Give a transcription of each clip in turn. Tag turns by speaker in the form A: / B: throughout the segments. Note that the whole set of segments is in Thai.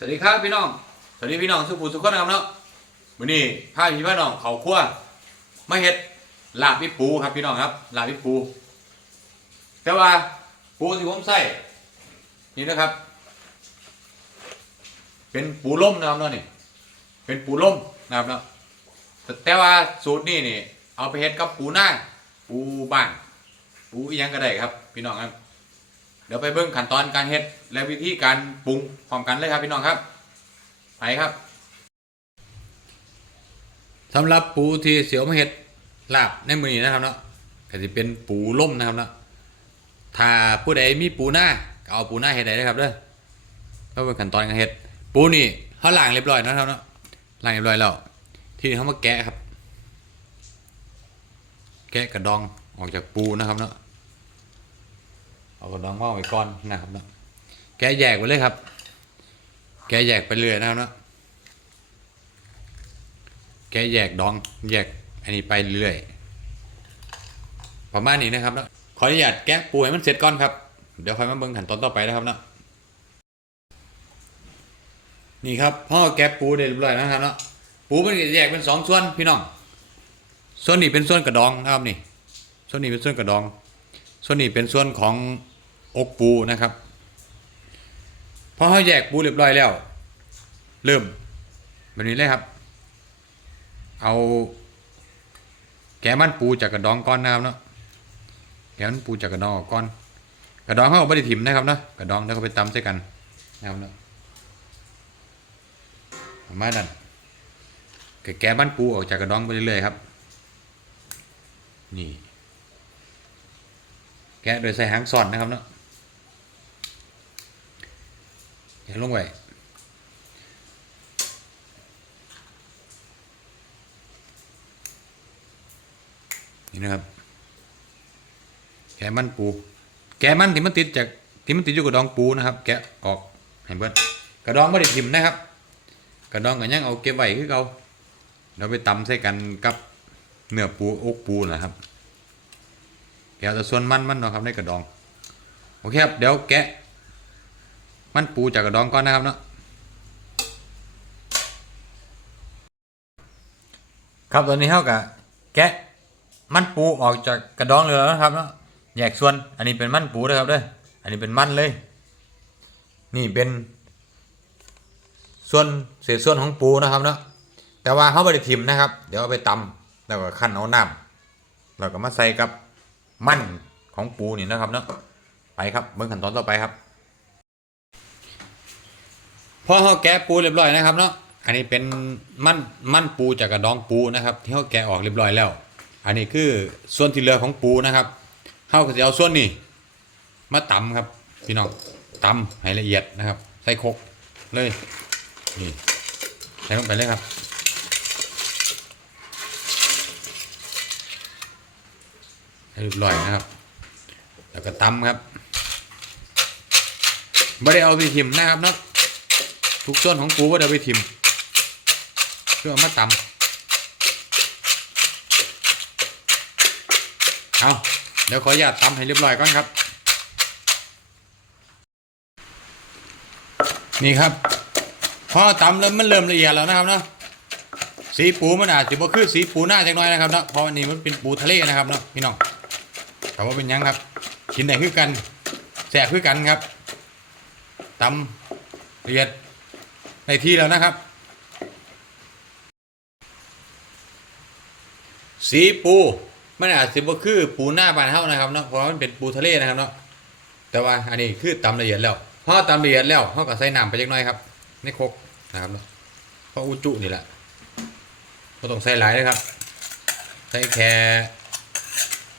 A: สวัสดีครับพี่น้อง สวัสดีพี่น้องสุภูสุขนนะครับเนาะวันนี้พาพี่พี่น้องเขาคั่วมาเฮ็ดลาบวิปูครับพี่น้องครับลาบวิปู แต่ว่าปูที่ผมใส่นี่นะครับ เป็นปูล่มนะครับเนาะนี่ เป็นปูล่มนะครับเนาะแต่ว่าสูตรนี่นี่เอาไปเฮ็ดกับปูหน้าปูบ้านปูอีหยังก็ได้ครับ พี่น้องครับ เดี๋ยวไปเบิ่งขั้นตอนการเฮ็ดและวิธีการปรุงพร้อมกันเลยครับพี่น้องครับไปครับสำหรับปูที่เสียวมาเฮ็ดลาบในมือนี้นะครับเนาะก็สิเป็นปูล่มนะครับเนาะถ้าผู้ใดมีปูหน้าก็เอาปูหน้าเฮ็ดได้เลยครับเด้อก็เป็นขั้นตอนการเฮ็ด ปูนี่เฮาล้างเรียบร้อยนะครับเนาะล้างเรียบร้อยแล้วทีนี้เฮามาแกะครับ แกะกระดองออกจากปูนะครับเนาะ เอากระดองว่างไว้ก่อนนะครับเนาะแกะแยกไปเลยครับ แกะแยกไปเรื่อยนะครับเนาะแกะแยกดองแยกอันนี้ไปเรื่อยประมาณนี้นะครับเนาะขออนุญาตแกะปูให้มันเสร็จก่อนครับเดี๋ยวค่อยมาเบิ่งขั้นตอนต่อไปนะครับเนาะนี่ครับพ่อแกะปูได้เรียบร้อยนะครับเนาะปูมันแยกเป็นสองส่วนพี่น้อง ส่วนนี้เป็นส่วนกระดองนะครับนี่ ส่วนนี้เป็นส่วนกระดอง ส่วนนี้เป็นส่วนของอกปูนะครับพอเขาแยกปูเรียบร้อยแล้ว เริ่มแบบนี้เลยครับ เอาแกมันปูจากกระดองก้อนนะครับเนาะแกมันปูจากกระดองก้อน กระดองเขาเอาไปได้ถิ่มนะครับเนาะกระดองแล้วก็ไปตำใส่กันนะครับเนาะประมาณนั้นก็แกมันปูออกจากกระดองไปเรื่อยๆครับ นี่ะโดยใส่หางซ่อนนะครับเนาะแกะลงไว้นี่นะครับ แกะมันปู แกะมันที่มันติดจากที่มันติดอยู่กับดองปูนะครับ แกะออกให้เบิดกระดองไม่ได้ทิ่มนะครับ กระดองก็ยังเอาเก็บไว้คือเขาเราไปตำใส่กันกับเนื้อปูอกปูนะครับ แกะแต่ส่วนมันมันเนาะครับในกระดอง โอเคครับ เดี๋ยวแกะ มันปูจากกระดองก่อนนะครับเนาะครับตอนนี้เท่ากับแกะมันปูออกจากกระดองเลยแล้วนะครับเนาะแยกส่วนอันนี้เป็นมันปูนะครับเด้ออันนี้เป็นมันเลย นี่เป็นส่วนเศษส่วนของปูนะครับเนาะแต่ว่าเขาไม่ได้ทิมนะครับ เดี๋ยวเอาไปตำแล้วก็ขั้นเอาน้ำแล้วก็มาใส่กับ มันของปูนี่นะครับเนาะไปครับเบิ่งขั้นตอนต่อไปครับพอเขาแกะปูเรียบร้อยนะครับเนาะอันนี้เป็นมันมันปูจากกระดองปูนะครับ ที่เขาแกะออกเรียบร้อยแล้ว อันนี้คือส่วนที่เหลือของปูนะครับเขาก็จะเอาส่วนนี้มาตำครับพี่น้องตำให้ละเอียดนะครับ ใส่ครกเลยนี่ใส่ลงไปเลยครับ ให้เรียบร้อยนะครับ แล้วก็ตำครับไม่ได้เอาไปทิมนะครับเนาะทุกส่วนของปูไม่ได้ไปทิมเพื่อมาตำเอาเดี๋ยวขออนุญาตตำให้เรียบร้อยก่อนครับ นี่ครับพอตำแล้วมันเริ่มละเอียดแล้วนะครับเนาะสีปูมันอาจจะบ่คือสีปูหน้าจักน่อยนะครับเนาะเพราะอันนี้มันเป็นปูทะเลนะครับเนาะพี่น้อง แต่ว่าเป็นยังครับกินได้คือกันแสบคือกันครับตำละเอียดในที่แล้วนะครับ สีปูมันอาจจะบ่คือปูหน้าบานเฮานะครับเนาะเพราะว่ามันเป็นปูทะเลนะครับเนาะแต่ว่าอันนี้คือตำละเอียดแล้วพอตำละเอียดแล้วเขาก็ใส่น้ำไปจักน่อยครับในครกนะครับเนาะเพราะอุจุนี่แหละก็ต้องใส่หลายเลยครับ ใส่แค่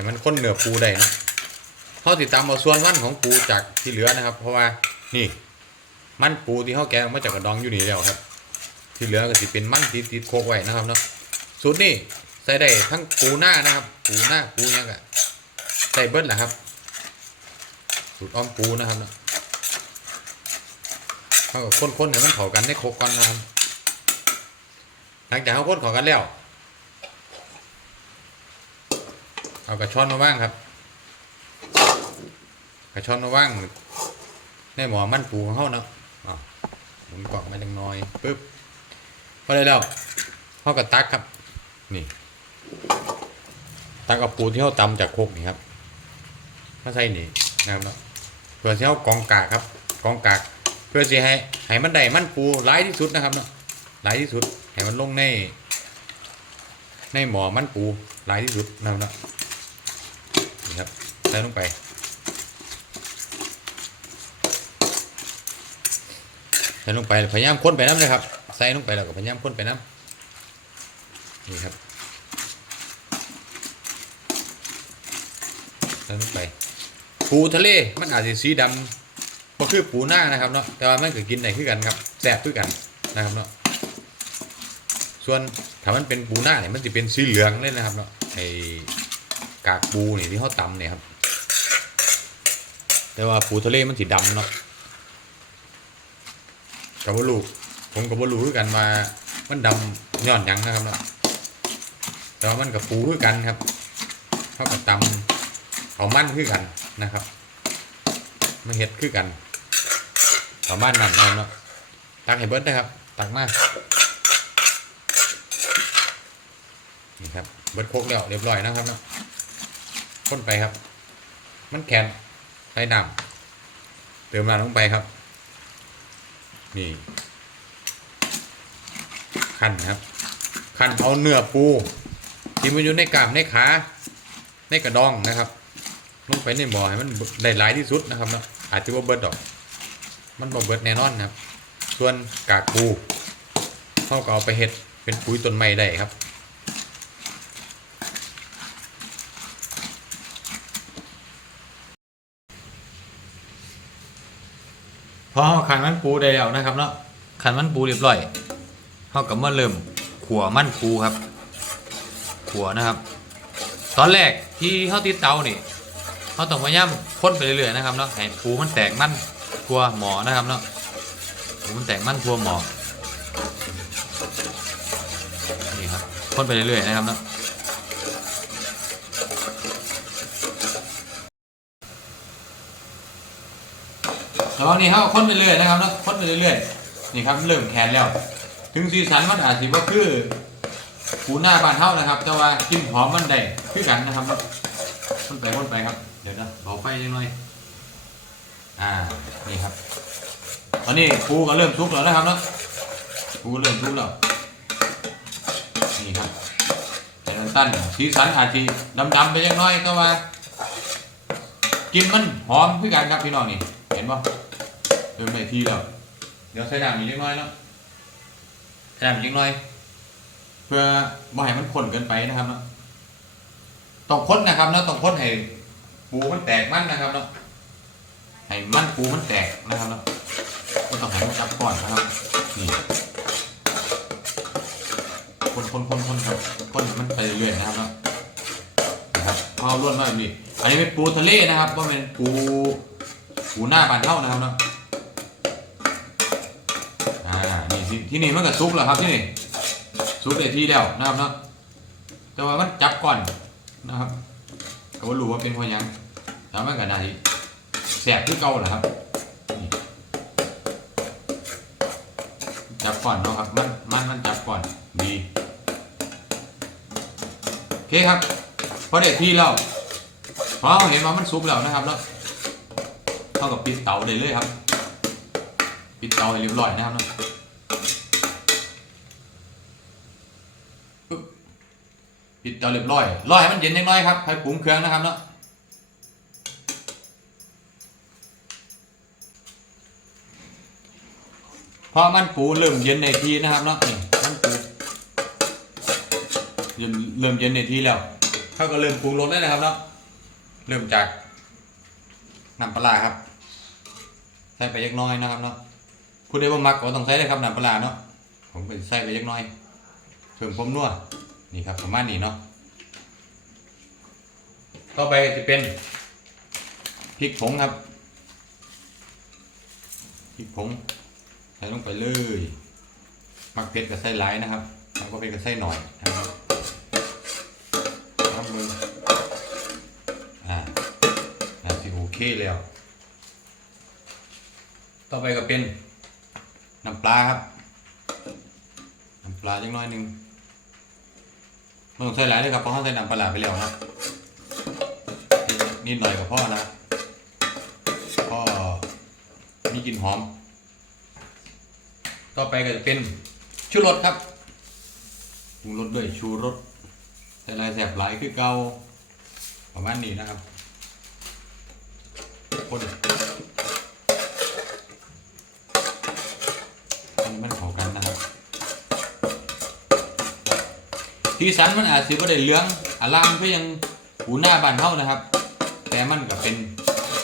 A: ให้มันข้นเหนือปูได้นะเขาติดตามเอาส่วนมันของปูจากที่เหลือนะครับ เพราะว่านี่มันปูที่เขาแกะออกมาจากกระดองอยู่นี่แล้วครับ ที่เหลือก็สิเป็นมันติดติดโคกไว้นะครับเนาะสูตรนี้ใส่ได้ทั้งปูหน้านะครับ ปูหน้าปูยังกะใส่เบิ้ลแหละครับ สูตรอ้อมปูนะครับเนาะเขาก็ค้นๆให้มันเข้ากันในโคกก่อนนะครับหลังจากเขาค้นเข้ากันแล้ว เอากระชอนมาว่างครับ กระชอนมาว่างในหมอมันปูของเขาเนาะอ้าวหมุนกล่องมาจังน้อยปึ๊บพอได้แล้วเขาก็ตักครับ นี่ ตักเอาปูที่เขาตำจากโคกนี่ครับมาใส่นี่นะครับเนาะเพื่อที่เขากองกากครับกองกากเพื่อสิให้ให้มันได้มันปูหลายที่สุดนะครับเนาะหลายที่สุดให้มันลงใน ในหมอมันปูหลายที่สุดนะครับเนาะ ครับใส่ลงไปใส่ลงไปพยายามค้นไปน้ำเลยครับ ใส่ลงไปแล้วก็พยายามค้นไปน้ำนี่ครับใส่ลงไป ปูทะเลมันอาจจะสีดำก็คือปูหน้านะครับเนาะแต่ว่ามันก็กินได้คือกันครับแซ่บคือกันนะครับเนาะส่วนถ้ามันเป็นปูหน้าเนี่ยมันจะเป็นสีเหลืองเลยนะครับเนาะไอ้กากปูนี่ที่เขาตำเนี่ยครับ แต่ว่าปูทะเลมันสีดำเนาะกับว่าลูกผมกับว่าลูคือกันว่ามันดำย้อนยังนะครับเนาะแต่ว่ามันกับปูคือกันครับเขากับตำเขามันคือกันนะครับมาเห็ดคือกันประมาณนั้นนะครับเนาะตักให้เบิร์ดนะครับ ตักมานี่ครับเบิร์ดโคกแล้วเรียบร้อยนะครับเนาะพ่นไปครับ มันแข็ง ใส่น้ำเติมน้ำลงไปครับ นี่ขั้นครับขั้นเอาเนื้อปูที่มันอยู่ในกามในขาในกระดองนะครับลงไปในบ่อให้มันได้หลายที่สุดนะครับนะอาจจะว่าเบิดดอก มันบ่เบิดแน่นอนนะครับ ส่วนกากปูเขาก็เอาไปเฮ็ดเป็นปุ๋ยต้นไม้ได้ครับ พอขันมันปูได้แล้วนะครับเนาะขันมันปูเรียบร้อยเขาก็มาเริ่มขัวมันปูครับขัวนะครับ ตอนแรกที่เขาติดเตานี่เขาต้องพยายามค้นไปเรื่อยๆนะครับเนาะให้ปูมันแตกมันทั่วหมอนะครับเนาะปูมันแตกมันทั่วหมอนี่ครับค้นไปเรื่อยๆนะครับเนาะ ตอนนี้เขาค้นไปเรื่อยนะครับนะค้นไปเรื่อยๆนี่ครับเริ่มแคนแล้ว ถึงสีสันมันอาจจะว่าคือปูหน้าบานเท่านะครับ แต่ว่ากลินหอมมันได้คือกันนะครับเนาะพ่นไปพ่นไปครับ เดี๋ยวนะเบาไฟยังหน่อยอ่านี่ครับ ตอนนี้ปูก็เริ่มทุกแล้วนะครับนะปูเริ่มทุกแล้วนี่ครับแต่ตั้นสีสันอาจจะดำๆไปยังน้อยก็ว่ากินมันหอมคือกันครับพี่น้องนี่เห็นป่ะ เริ่มได้ที่แล้วเดี๋ยวใส่น้ำอีกเล็กน้อยเนาะใส่น้ำอีกเล็กน้อย เพื่อไม่ให้มันข้นเกินไปนะครับเนาะต้องพ่นนะครับเนาะต้องพ่นให้ปูมันแตกมันนะครับเนาะให้มันปูมันแตกนะครับเนาะก็ต้องให้มันจับก่อนนะครับนี่คนคนคนคนครับคนมันไปเรื่อยนะครับเนาะนะครับเอาล้วนมาแบบนี้อันนี้เป็นปูทะเลนะครับว่าเป็นปูปูหน้าบานเท่านะครับเนาะอ่านี่ ที่นี่มันก็ซุกแล้วครับที่นี่ซุกได้ที่แล้วนะครับเนาะแต่ว่ามันจับก่อนนะครับก็ว่ารู้ว่าเป็นพยังแล้วมันก็ได้แสบที่เก่าแหละครับจับก่อนเนาะครับมันมันมันจับก่อนดีโอเคครับพอเด็ดที่แล้วพอเราเห็นว่ามันสุกแล้วนะครับแล้วเท่ากับปิดเตาได้เลยครับ ปิดเตาให้เรียบร้อยนะครับเนาะ ปิดเตาเรียบร้อยรอให้มันเย็นนิดน้อยครับให้ปรุงเครื่องนะครับเนาะพอมันปูเริ่มเย็นในทีนะครับเนาะนี่มันปูเริ่มเย็นในทีแล้วเขาก็เริ่มปรุงรสได้นะครับเนาะเริ่มจากน้ำปลาครับ ใส่ไปเล็กน้อยนะครับเนาะผู้ใดบ่มักก็ต้องใส่เลยครับน้ำปลาเนาะผมไปใส่ไปเล็กน้อยเพิ่มความนัว นี่ครับประมาณนี้เนาะต่อไปจะเป็นพริกผงครับพริกผงใส่ลงไปเลยมักเผ็ดกับไส้หลายนะครับมักก็เผ็ดกับไส้หน่อยนะครับครับมืออ่าน่าสิโอเคแล้ว ต่อไปก็เป็นน้ำปลาครับน้ำปลาจังน้อยหนึ่ง ไม่ต้องใส่หลายเลยครับเพราะเขาใส่น้ำปลาไปแล้วนะนิดหน่อยกับพ่อนะพ่อมีกลิ่นหอม ต่อไปก็จะเป็นชูรสครับปรุงรสด้วยชูรสใส่ลายแสบหลายคือเกาประมาณนี้นะครับคนให้มันเข้ากันนะครับ ทีสันมันอาจสิบ่ได้เหลืองอลามก็ยังปูหน้าบานเฮานะครับ แต่มันก็เป็น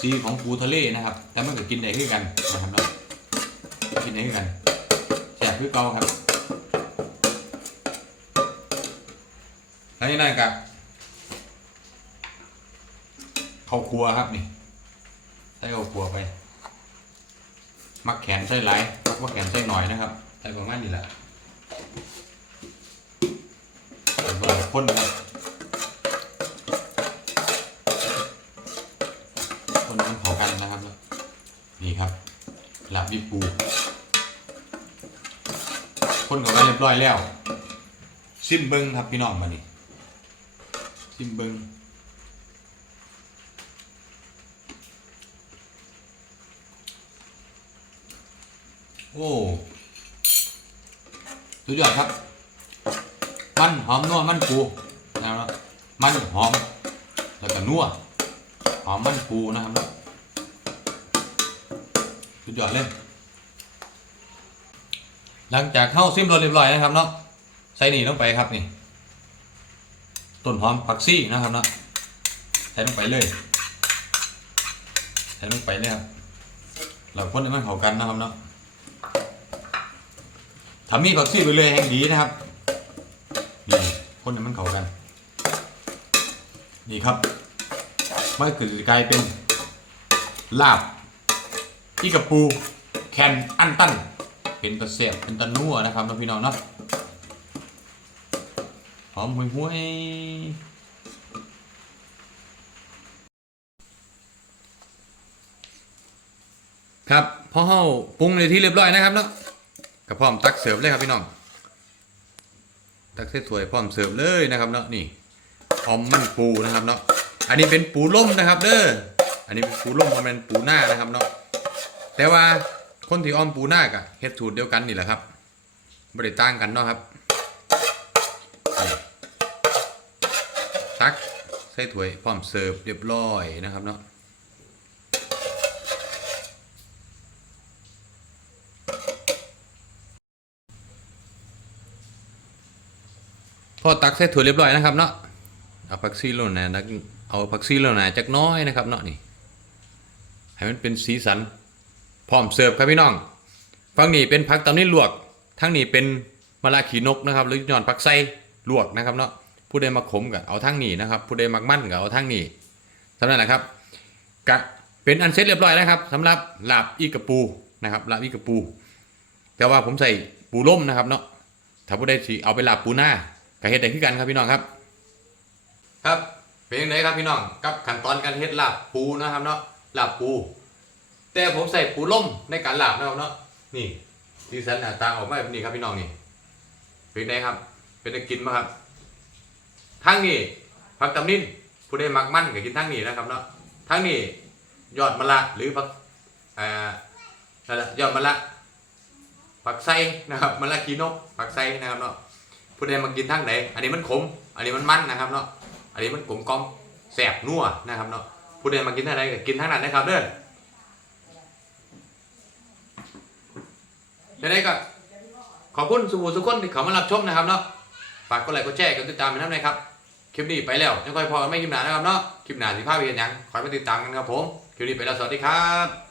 A: สีของปูทะเลนะครับ แต่มันก็กินได้คือกันนะครับเนาะกินได้คือกันแสบคือเก่าครับแล้วนี่นั่นกับข้าวครัวครับนี่ใส่ข้าวครัวไป มักแขนใส่ไหลมักว่าแขนใส่หน่อยนะครับใส่ประมาณนี้แหละใส่บ่อย พ่นครับพ่นให้มันเข้ากันนะครับ นี่ครับลับดิปูคนกับไว้เรียบร้อยแล้ว ซิมเบิงครับพี่น้องมานี่ซิมเบิงโอ้สุดยอดครับ มันหอมนัวมันปูนะครับมันหอมแล้วก็นัวหอมมันปูนะครับสุดยอดเลย หลังจากเข้าซิมรสเรียบร้อยนะครับเนาะใส่นี่ลงไปครับนี่ต้นหอมผักซี่นะครับเนาะใส่ลงไปเลยใส่ลงไปเลยครับเราคนให้มันเข้ากันนะครับเนาะถ้ามีผักซี่ไปเลยแห่งดีนะครับ นี่คนให้มันเข้ากัน นี่ครับมันก็จะกลายเป็นลาบที่กับปูแคนอันตันเป็นตะเสียบเป็นตะนัวนะครับน้องพี่น้องเนาะหอมห่วยครับพอเฮาปรุงในที่เรียบร้อยนะครับเนาะก็พร้อมตักเสิร์ฟเลยครับพี่น้อง ตักใส่ถ้วยพร้อมเสิร์ฟเลยนะครับเนาะนี่หอมมันปูนะครับเนาะอันนี้เป็นปูล่มนะครับเด้ออันนี้เป็นปูล่มมันเป็นปูหน้านะครับเนาะแต่ว่าคนที่อ้อมปูหน้ากะเฮ็ดสูตรเดียวกันนี่แหละครับไม่ได้ต่างกันเนาะครับตักใส่ถ้วยพร้อมเสิร์ฟเรียบร้อยนะครับเนาะ พอตักใส่ถ้วเรียบร้อยนะครับเนาะเอาผักซีโรยหนาเอาผักซีโรยหนาจักน้อยนะครับเนาะนี่ให้มันเป็นสีสัน พร้อมเสิร์ฟครับพี่น้องฝั่งนี้เป็นผักตำนี้ลวก ทั้งนี้เป็นมะลาขีนกนะครับ หรือยอนผักไส้ลวกนะครับเนาะผู้ใดมาขมกับเอาทั้งนี้นะครับ ผู้ใดมักมั่นกับเอาทั้งนี้สำหรับนะครับกะเป็นอันเสร็จเรียบร้อยแล้วครับสำหรับลาบอีกระปูนะครับลาบอีกระปู แต่ว่าผมใส่ปูล่มนะครับเนาะถ้าผู้ใดสิเอาไปลาบปูหน้า ก็เฮ็ดได้คือกันครับพี่น้องครับ ครับเป็นยังไงครับพี่น้องกับขั้นตอนการเฮ็ดลาบปูนะครับเนาะลาบปู แต่ผมใส่ปูล่มในการหลาบนะครับเนาะนี่สีสันหน้าตาออกมาแบบนี้ครับพี่น้องนี่เป็นไงครับ เป็นได้กินไหมครับทั้งนี้ผักตำนินผู้ได้มักมั่นก็กินทั้งนี้นะครับเนาะทั้งนี้ยอดมะละหรือผักอ่านั่นแหละยอดมะละผักไส้นะครับมะละกีนกผักไส้นะครับเนาะ ผู้ใดมากินทั้งไหนอันนี้มันขม อันนี้มันมันนะครับเนาะ อันนี้มันกลมกล่อมแสบนัวนะครับเนาะ ผู้ใดมากินทั้งไหนก็กินทั้งนั้นนะครับเด้อยังไงก็ขอบคุณสุภูสุคนที่เขามารับชมนะครับเนาะ ฝากกดไลค์กดแชร์กดติดตามไปน้ำเลยครับ คลิปนี้ไปแล้วยังค่อยพอไม่คลิปหนานะครับเนาะ คลิปหนาสิภาพเป็นยังคอยมาติดตามกันครับผม คลิปนี้ไปแล้วสวัสดีครับ